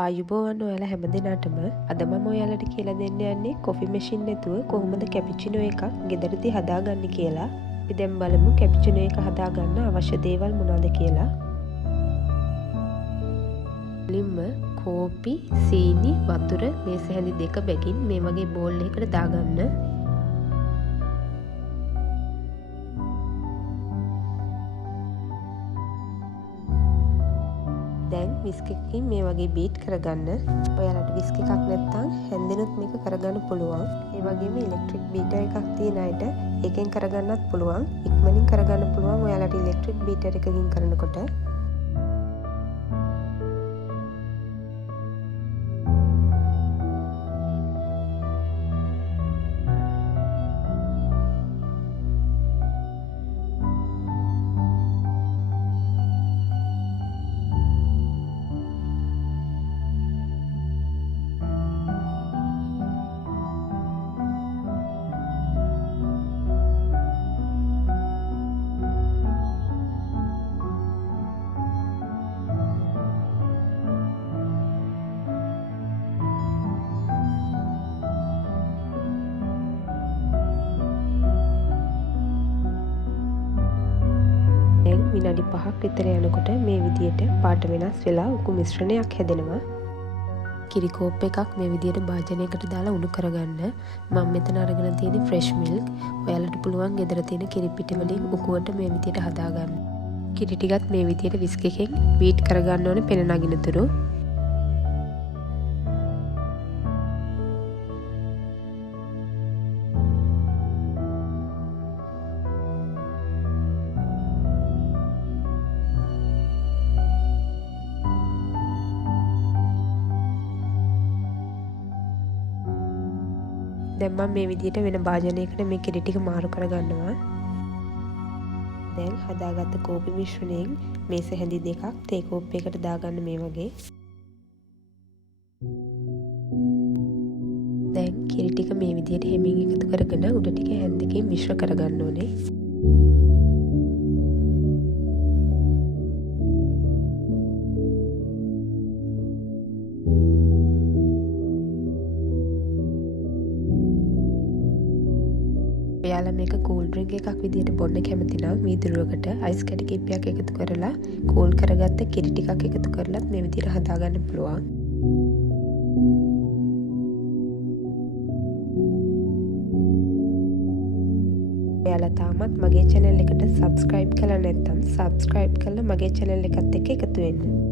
ආයුබෝවන් ඔයාලා හැමදෙනාටම අද මම ඔයාලට කියලා දෙන්න යන්නේ කොෆි මැෂින් නැතුව කොහොමද කැපිචිනෝ එකක් ගෙදරදී හදාගන්නේ කියලා. අපි දැන් බලමු කැපිචිනෝ එක හදාගන්න අවශ්‍ය දේවල් මොනවද කියලා. මුලින්ම කෝපි, සීනි, වතුර මේස හැඳි දෙක බැගින් මේ වගේ බෝල් එකකට දාගන්න. දැන් විස්ක් එකකින් මේ වගේ බීට් කරගන්න. ඔයාලට විස්ක් එකක් නැත්නම් හැන්දෙනුත් මේක කරගන්න පුළුවන්. ඒ වගේම ඉලෙක්ට්‍රික් බීටර් එකක් තියෙන අයට ඒකෙන් කරගන්නත් පුළුවන්. ඉක්මනින් කරගන්න පුළුවන් ඔයාලට ඉලෙක්ට්‍රික් බීටර් එකකින් කරනකොට. විනාඩි 5ක් විතර යනකොට මේ විදියට පාට වෙනස් වෙලා උකු මිශ්‍රණයක් හැදෙනවා. කිරි කෝප් එකක් මේ විදියට භාජනයකට දාලා උණු කරගන්න. මම මෙතන අරගෙන තියෙන්නේ ෆ්‍රෙෂ් මිල්ක්. ඔයාලට පුළුවන් ගෙදර තියෙන කිරි පිටි වලින් උකුවට මේ විදියට හදාගන්න. කිරි ටිකත් මේ විදියට විස්ක් එකෙන් බීට් කරගන්න ඕනේ පෙන නගිනතුරු. දැන් මම මේ විදිහට වෙන භාජනයකට මේ කිරි ටික මාරු කරගන්නවා. දැන් හදාගත්ත කෝපි මිශ්‍රණයෙන් මේස හැඳි දෙකක් තේ කෝප් එකකට දාගන්න මේ වගේ. දැන් කිරි ටික මේ විදිහට හැමින් එකතු කරගෙන උඩ ටික හැන්දකින් මිශ්‍ර කරගන්න ඕනේ. ඔයාලා මේක කූල් ඩ්‍රින්ක් එකක් විදිහට බොන්න කැමති නම් වීදුරුවකට අයිස් කැටි කිහිපයක් එකතු කරලා කූල් කරගත්ත කිරි ටිකක් එකතු කරලත් මේ විදිහට හදාගන්න පුළුවන්. ඔයාලා තාමත් මගේ channel එකට subscribe කරලා නැත්නම් subscribe කරලා මගේ channel එකත් එක්ක එකතු වෙන්න.